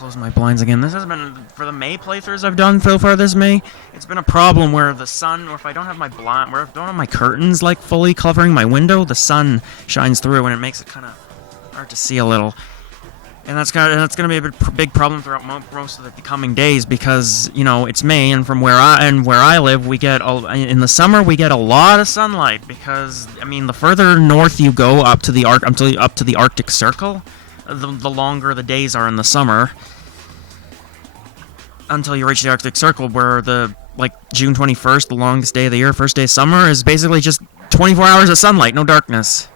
close my blinds again. This has been, for the May playthroughs I've done so far this May, it's been a problem where the sun, or if I don't have my blind, where if I don't have my curtains, like, fully covering my window, the sun shines through and it makes it kind of hard to see a little. And that's gonna be a big problem throughout most of the coming days because, you know, it's May, and from where I live, we get in the summer we get a lot of sunlight because, I mean, the further north you go up to the Arctic Circle, the longer the days are in the summer until you reach the Arctic Circle, where June 21st, the longest day of the year, first day of summer, is basically just 24 hours of sunlight, no darkness.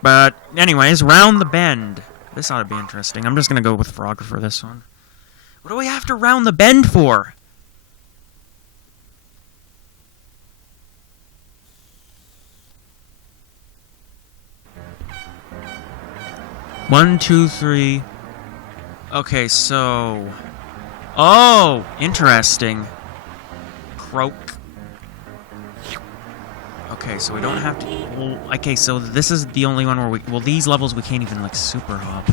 But anyways, round the bend. This ought to be interesting. I'm just going to go with Frogger for this one. What do we have to round the bend for? One, two, three. Okay, so... Oh! Interesting. Croak. Okay, so we don't have to... Well, okay, so this is the only one where we... Well, these levels we can't even, like, super hop.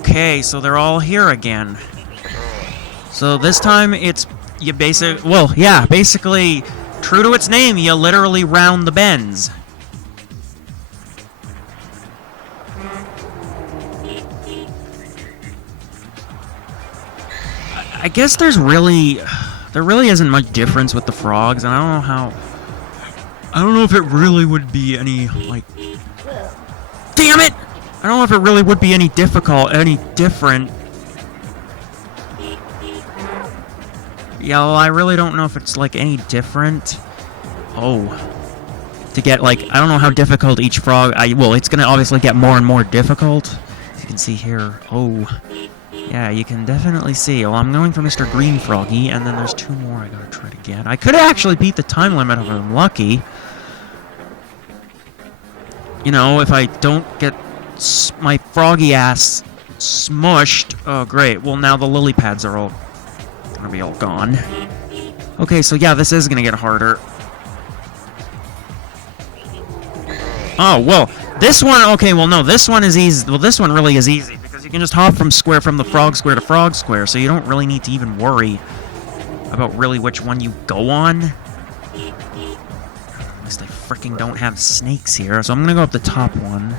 Okay, so they're all here again. So this time it's... You basic... Well, yeah, basically, true to its name, you literally round the bends. I guess there's really... There really isn't much difference with the frogs, and I don't know how... I don't know if it really would be any, like... Damn it! I don't know if it really would be any different. Yeah, well, I really don't know if it's, like, any different. Oh. To get, like, I don't know how difficult each frog... Well, it's gonna obviously get more and more difficult. As you can see here. Oh. Yeah, you can definitely see. Well, I'm going for Mr. Green Froggy, and then there's two more I gotta try to get. I could actually beat the time limit if I'm lucky. You know, if I don't get my froggy ass smushed... Oh, great. Well, now the lily pads are all gonna be all gone. Okay, so yeah, this is gonna get harder. Oh, well, this one... Okay, well, no, this one is easy. Well, this one really is easy, because you can just hop from the frog square to frog square, so you don't really need to even worry about really which one you go on. I freaking don't have snakes here, so I'm gonna go up the top one.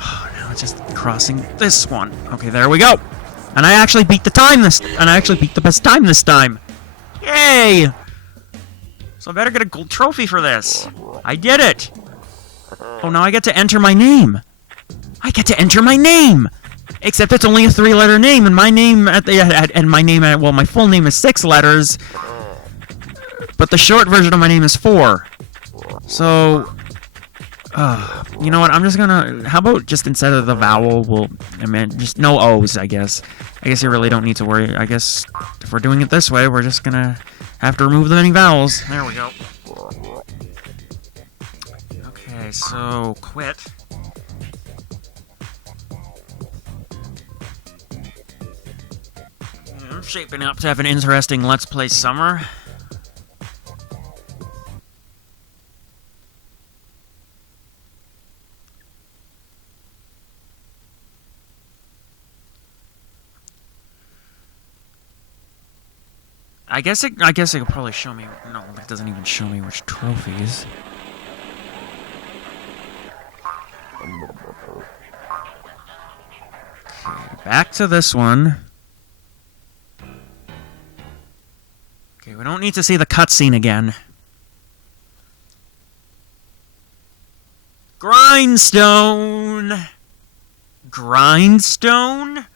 Oh, now it's just crossing this one. Okay, there we go. And I actually beat the best time this time. Yay! So I better get a gold trophy for this. I did it. Oh, now I get to enter my name. I get to enter my name. Except it's only a 3-letter name, and my name my full name is 6 letters. But the short version of my name is 4. So, you know what, I'm just gonna... How about just instead of the vowel, just no O's, I guess. I guess you really don't need to worry. I guess if we're doing it this way, we're just gonna have to remove the many vowels. There we go. Okay, so, quit. I'm shaping up to have an interesting Let's Play summer. I guess it could probably show me... No, it doesn't even show me which trophies. Okay, back to this one. Okay, we don't need to see the cutscene again. Grindstone! Grindstone?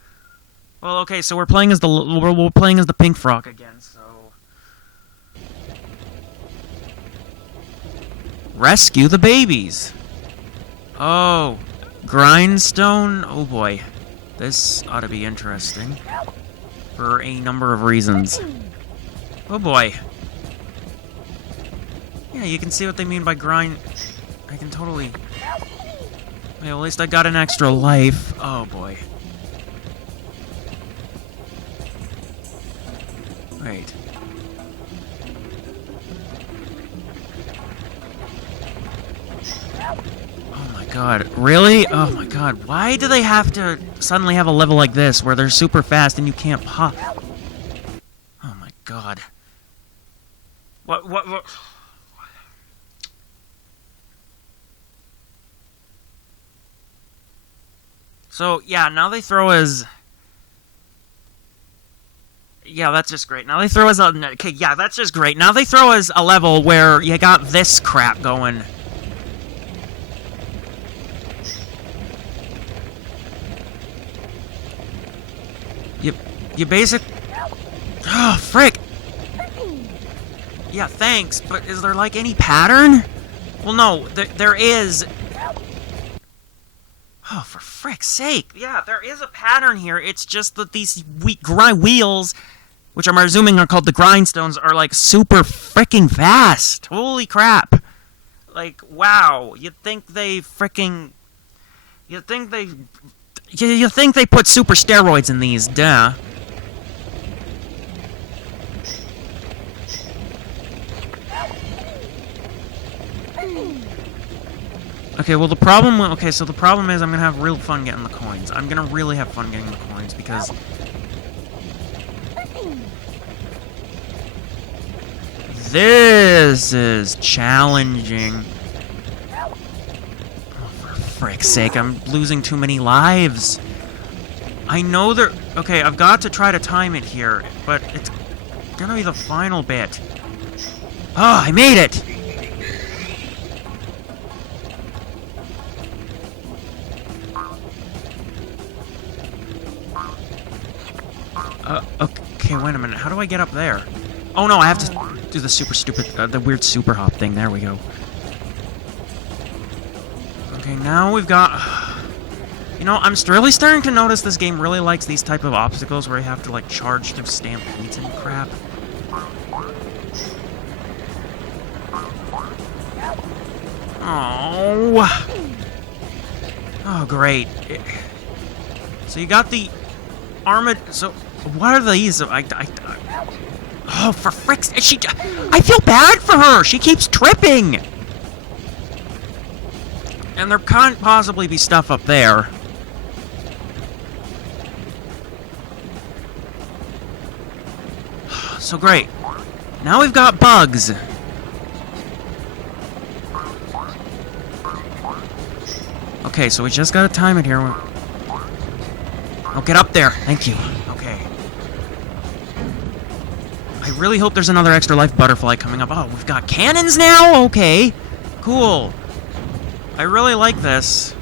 Well, okay, so we're playing as the pink frog again, so... Rescue the babies! Oh, Grindstone? Oh boy. This ought to be interesting. For a number of reasons. Oh boy. Yeah, you can see what they mean by grind... I can totally... Well, at least I got an extra life. Oh boy. Wait. Oh my god. Really? Oh my god. Why do they have to suddenly have a level like this where they're super fast and you can't pop? Oh my god. What? So, yeah, now they throw as... Yeah, that's just great. Now they throw as a... Okay, yeah, that's just great. Now they throw as a level where you got this crap going. You basic... Oh, frick! Yeah, thanks, but is there, like, any pattern? Well, no, there is... Oh, for frick's sake. Yeah, there is a pattern here. It's just that these wheels, which I'm assuming are called the Grindstones, are, like, super fricking fast. Holy crap. Like, wow. You'd think they fricking... You'd think they... You think they put super steroids in these, duh. Okay, well the problem... Okay, so the problem is I'm gonna have real fun getting the coins. I'm gonna really have fun getting the coins, because... This is challenging. Oh, for frick's sake, I'm losing too many lives. I know they're... Okay, I've got to try to time it here, but it's gonna be the final bit. Oh, I made it! Okay, wait a minute. How do I get up there? Oh no, I have to do the super stupid, the weird super hop thing. There we go. Okay, now we've got... You know, I'm really starting to notice this game really likes these type of obstacles where you have to, like, charge through stampedes and crap. Oh. Oh, great. So you got the armored... So... What are these? Oh, for frick's... I feel bad for her! She keeps tripping! And there can't possibly be stuff up there. So great. Now we've got bugs. Okay, so we just gotta time it here. Oh, get up there. Thank you. Okay. I really hope there's another extra life butterfly coming up. Oh, we've got cannons now? Okay. Cool. I really like this.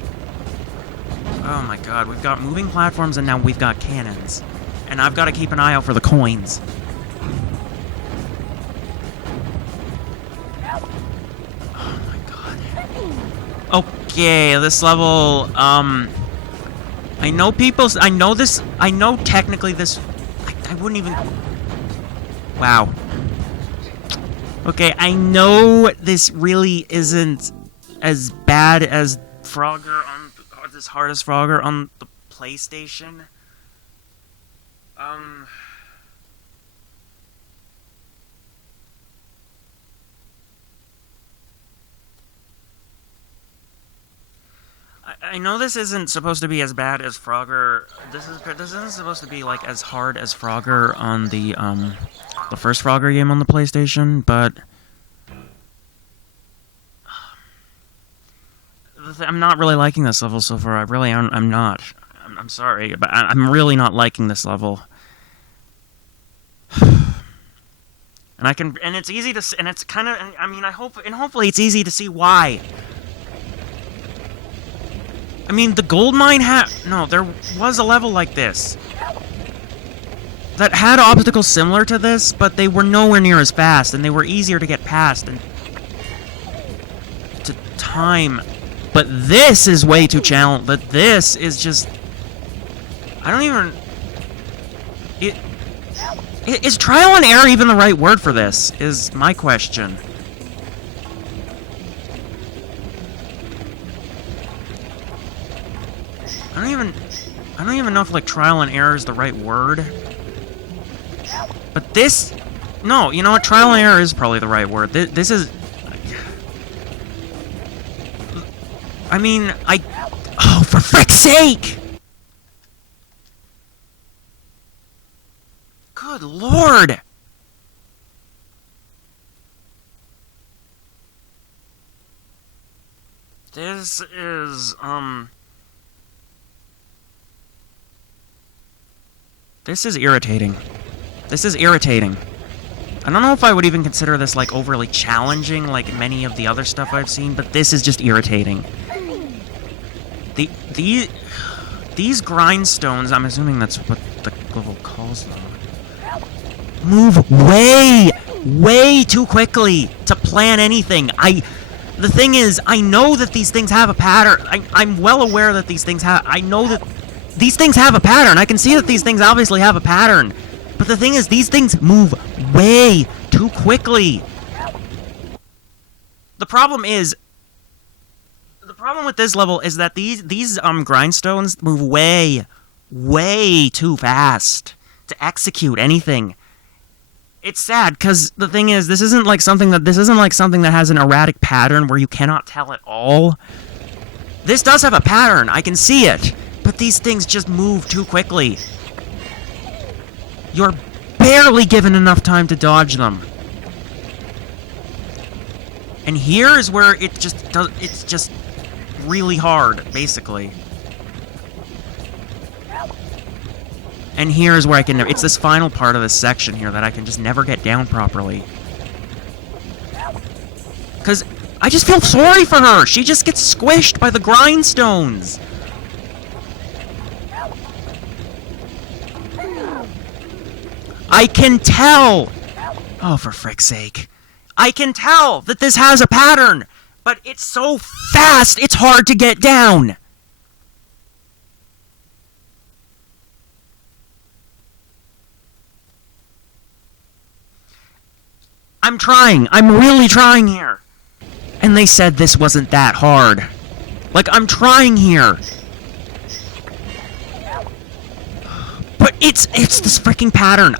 Oh my god, we've got moving platforms and now we've got cannons. And I've got to keep an eye out for the coins. Oh my god. Okay, this level, I know technically this... I wouldn't even... Wow. Okay, I know this really isn't as bad as Frogger on... Or as hard as Frogger on the PlayStation. I know this isn't supposed to be as bad as Frogger. This isn't supposed to be like as hard as Frogger on the first Frogger game on the PlayStation, but I'm not really liking this level so far. I'm not. I'm sorry, but I'm really not liking this level. And it's easy to, and it's kind of, I mean, hopefully it's easy to see why. I mean, the gold mine there was a level like this that had obstacles similar to this, but they were nowhere near as fast, and they were easier to get past and to time. But this is way too challenging. But this is just... I don't even... Is trial and error even the right word for this? Is my question. I don't even know if, like, trial and error is the right word. But this... No, you know what? Trial and error is probably the right word. This is... I mean, oh, for frick's sake! Good lord! This is, This is irritating. This is irritating. I don't know if I would even consider this, like, overly challenging, like many of the other stuff I've seen, but this is just irritating. These grindstones, I'm assuming that's what the level calls them, move way too quickly to plan anything. The thing is, I know that these things have a pattern. I'm well aware that these things have... I know that these things have a pattern. I can see that these things obviously have a pattern. But the thing is, these things move way too quickly. The problem with this level is that these grindstones move way too fast to execute anything. It's sad because the thing is, this isn't like something that has an erratic pattern where you cannot tell at all. This does have a pattern. I can see it, but these things just move too quickly. You're barely given enough time to dodge them. And here is where it just does. It's just really hard, basically. And here's where I can... It's this final part of this section here that I can just never get down properly. Because I just feel sorry for her. She just gets squished by the grindstones. I can tell. Oh, for frick's sake. I can tell that this has a pattern. But it's so fast, it's hard to get down. I'm trying. I'm really trying here. And they said this wasn't that hard. Like, I'm trying here. But it's this freaking pattern.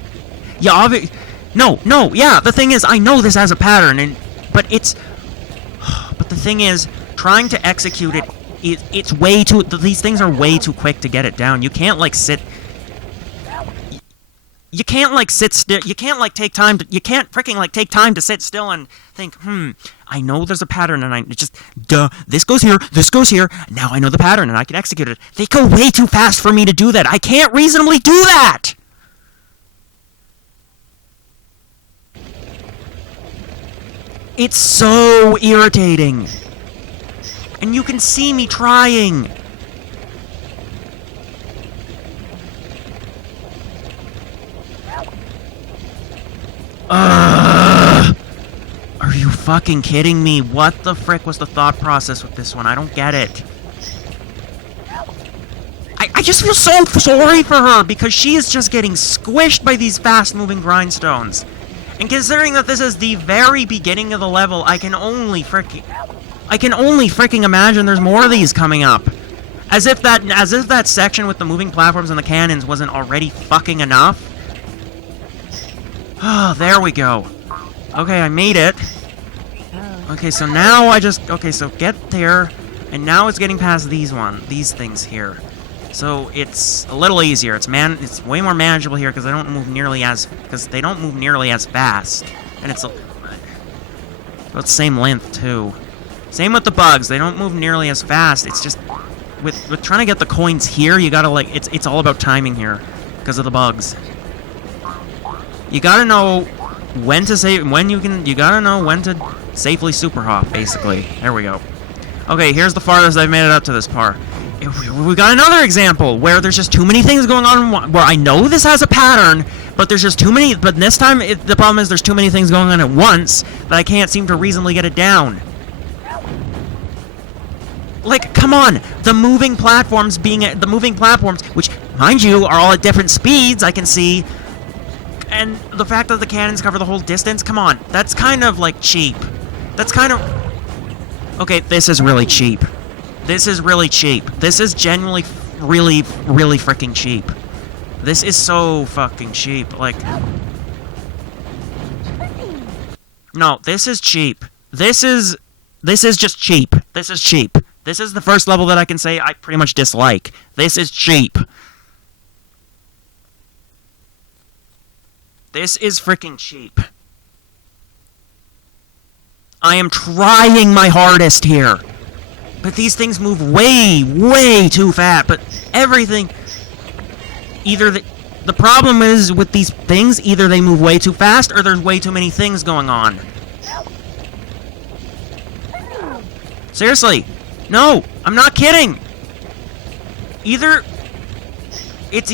Yeah, yeah, the thing is, I know this has a pattern, but the thing is, trying to execute it, it's way too... These things are way too quick to get it down. You can't, like, sit... You can't, like, sit still. You can't, like, take time to... You can't freaking, like, take time to sit still and think, I know there's a pattern, and I just... this goes here, now I know the pattern, and I can execute it. They go way too fast for me to do that. I can't reasonably do that! It's so irritating. And you can see me trying. Are you fucking kidding me? What the frick was the thought process with this one? I don't get it. I just feel so sorry for her because she is just getting squished by these fast-moving grindstones. And considering that this is the very beginning of the level, I can only freaking imagine there's more of these coming up. As if that section with the moving platforms and the cannons wasn't already fucking enough. Oh, there we go. Okay, I made it. Okay, so now okay, so get there, and now it's getting past these things here. So it's a little easier. It's way more manageable here because they don't move nearly as fast, and it's about the same length too. Same with the bugs. They don't move nearly as fast. It's just with trying to get the coins here, you gotta like it's all about timing here because of the bugs. You gotta know when to you gotta know when to safely super hop, basically. There we go. Okay, here's the farthest I've made it up to this part. We got another example where there's just too many things going on, where I know this has a pattern, but there's just too many, but this time the problem is there's too many things going on at once that I can't seem to reasonably get it down. Like, come on, the moving platforms, which, mind you, are all at different speeds, I can see, and the fact that the cannons cover the whole distance, come on, that's kind of, like, cheap. That's kind of... Okay, this is really cheap. This is really cheap. This is genuinely really freaking cheap. This is so fucking cheap. Like... No, this is cheap. This is just cheap. This is cheap. This is the first level that I can say I pretty much dislike. This is cheap. This is freaking cheap. I am trying my hardest here. But these things move way, way too fast. But everything... Either the problem is with these things, either they move way too fast or there's way too many things going on. Seriously. No, I'm not kidding. Either... It's...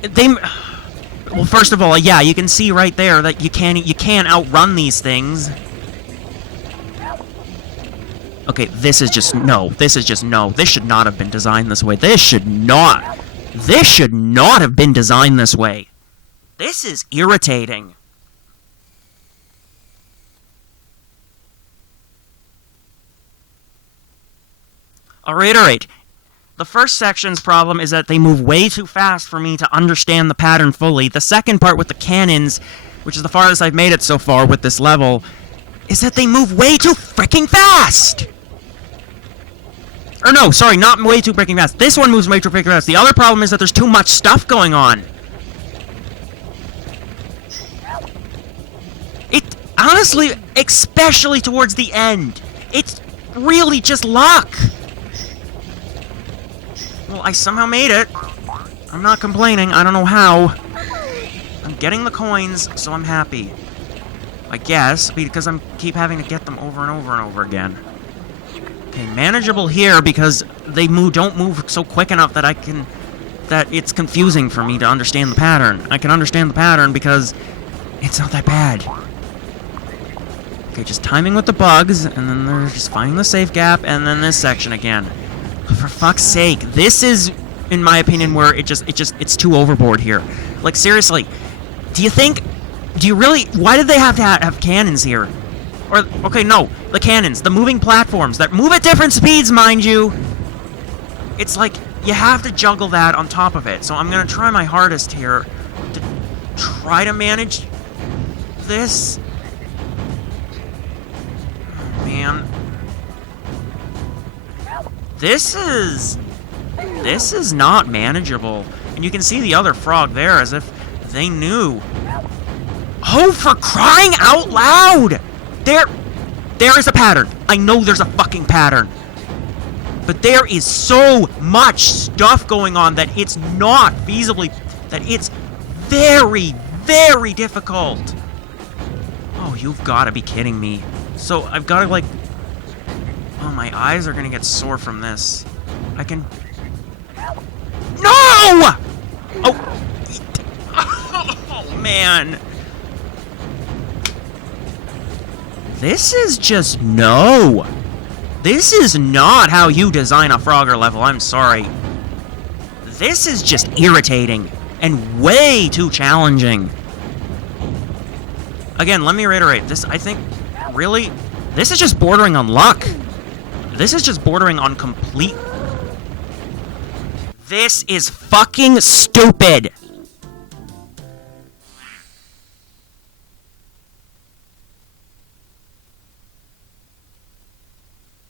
They... Well, first of all, yeah, you can see right there that you can't outrun these things. Okay, this is just no. This is just no. This should not have been designed this way. This should not have been designed this way. This is irritating. I'll reiterate. The first section's problem is that they move way too fast for me to understand the pattern fully. The second part with the cannons, which is the farthest I've made it so far with this level, is that they move way too freaking fast! Or no, sorry, not way too freaking fast. This one moves way too freaking fast. The other problem is that there's too much stuff going on. It, honestly, especially towards the end, it's really just luck. Well, I somehow made it. I'm not complaining. I don't know how. I'm getting the coins, so I'm happy. I guess, because I keep having to get them over and over and over again. Okay, manageable here because they don't move so quick enough that that it's confusing for me to understand the pattern. I can understand the pattern because it's not that bad. Okay, just timing with the bugs, and then they're just finding the safe gap, and then this section again. For fuck's sake, this is, in my opinion, where it's too overboard here. Like, seriously, do you really, why did they have to have cannons here? Or, okay, no, the cannons, the moving platforms that move at different speeds, mind you. It's like, you have to juggle that on top of it. So I'm gonna try my hardest here to try to manage this. Oh, man. This is not manageable. And you can see the other frog there as if they knew. Oh, for crying out loud! There is a pattern. I know there's a fucking pattern. But there is so much stuff going on that it's not feasibly, that it's very, very difficult. Oh, you've got to be kidding me. So I've got to, like... Oh, my eyes are gonna get sore from this. I can... No! Oh! Oh, man. This is just... No! This is not how you design a Frogger level, I'm sorry. This is just irritating. And way too challenging. Again, let me reiterate. This, I think, really... This is just bordering on luck. This is just bordering on complete... This is fucking stupid!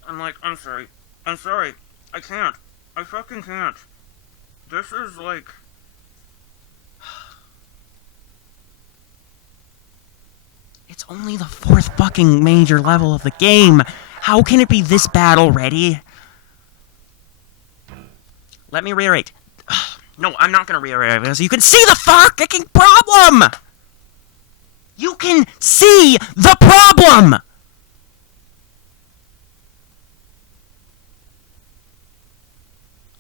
I'm like, I'm sorry. I'm sorry. I can't. I fucking can't. This is like... It's only the 4th fucking major level of the game! How can it be this bad already? Let me reiterate. No, I'm not gonna reiterate because you can see the fucking problem! You can see the problem!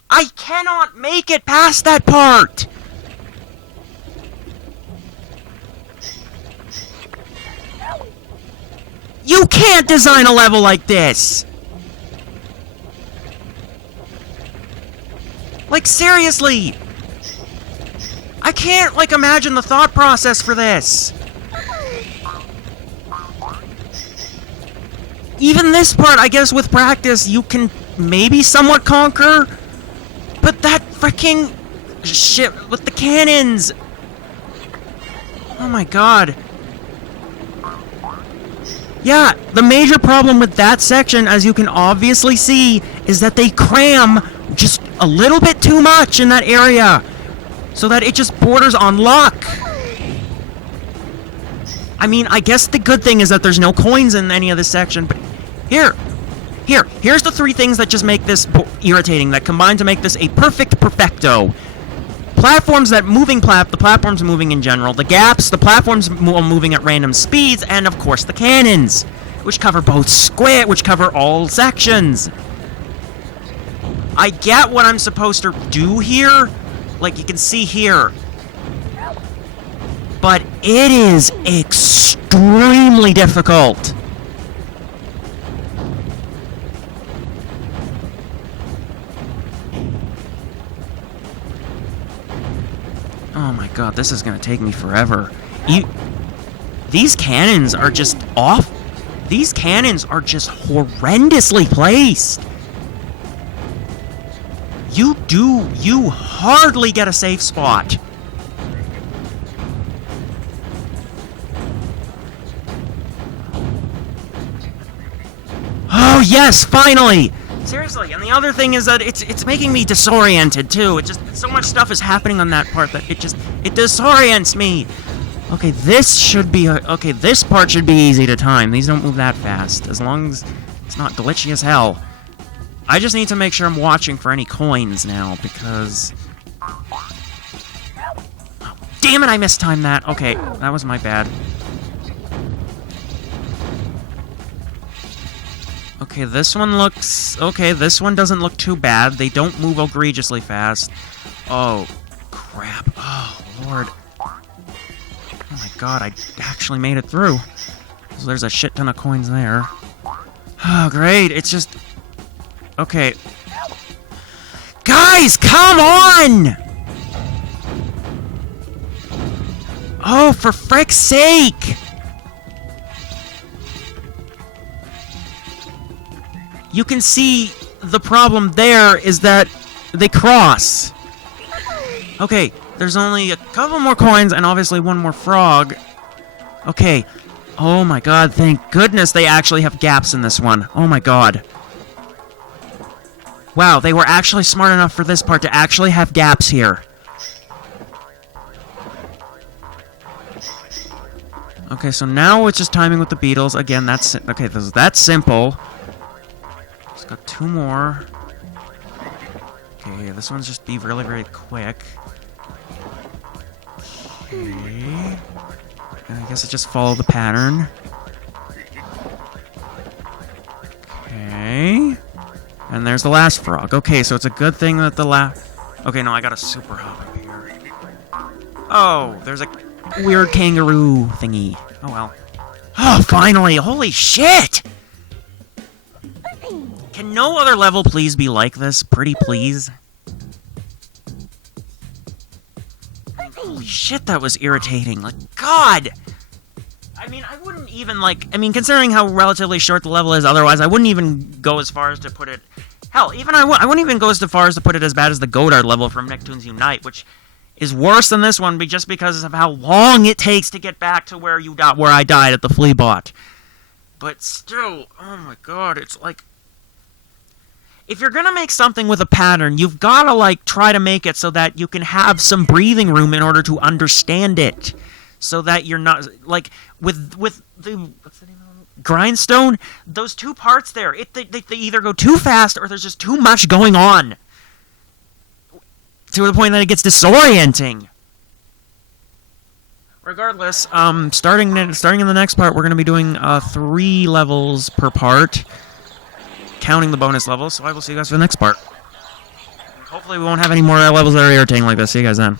I cannot make it past that part! You can't design a level like this! Like, seriously! I can't, like, imagine the thought process for this! Even this part, I guess, with practice, you can maybe somewhat conquer, but that freaking shit with the cannons! Oh my god. Yeah, the major problem with that section, as you can obviously see, is that they cram just a little bit too much in that area, so that it just borders on luck. I mean, I guess the good thing is that there's no coins in any of this section, but here's the 3 things that just make this irritating, that combine to make this a perfecto. Platforms that the platforms moving in general, the gaps, the platforms moving at random speeds, and of course the cannons, which cover which cover all sections. I get what I'm supposed to do here, like you can see here, but it is extremely difficult. Oh my god, this is gonna take me forever. These cannons are just off. These cannons are just horrendously placed. You hardly get a safe spot. Oh yes, finally! Seriously, and the other thing is that it's making me disoriented too. It just so much stuff is happening on that part that it disorients me. Okay, this part should be easy to time. These don't move that fast, as long as it's not glitchy as hell. I just need to make sure I'm watching for any coins now, because... Oh, damn it, I mistimed that. Okay, that was my bad. Okay, this one looks... Okay, this one doesn't look too bad. They don't move egregiously fast. Oh, crap. Oh, Lord. Oh my god, I actually made it through. So there's a shit ton of coins there. Oh, great. It's just... Okay. Guys, come on! Oh, for frick's sake! You can see the problem there is that they cross. Okay, there's only a couple more coins and obviously one more frog. Okay. Oh my god, thank goodness they actually have gaps in this one. Oh my god. Wow, they were actually smart enough for this part to actually have gaps here. Okay, so now it's just timing with the beetles. Again, that's... Okay, that's simple. Just got 2 more. Okay, this one's just be really, really quick. Okay. I guess it just follow the pattern. Okay. And there's the last frog. Okay, so it's a good thing that the last... Okay, no, I got a super hop up here. Oh, there's a weird kangaroo thingy. Oh, well. Oh, finally! Holy shit! Can no other level please be like this? Pretty please? Holy shit, that was irritating. Like, God! I mean, I wouldn't even, like... I mean, considering how relatively short the level is otherwise, I wouldn't even go as far as to put it... Hell, even I wouldn't even go as far as to put it as bad as the Godard level from Nicktoons Unite, which is worse than this one just because of how long it takes to get back to where I died at the flea bot. But still, oh my god, it's like... If you're gonna make something with a pattern, you've gotta, like, try to make it so that you can have some breathing room in order to understand it. So that you're not, like, with the, what's the name of it? Grindstone, those 2 parts there, they either go too fast or there's just too much going on. To the point that it gets disorienting. Regardless, starting in the next part, we're going to be doing 3 levels per part, counting the bonus levels, so I will see you guys for the next part. Hopefully we won't have any more levels that are irritating like this. See you guys then.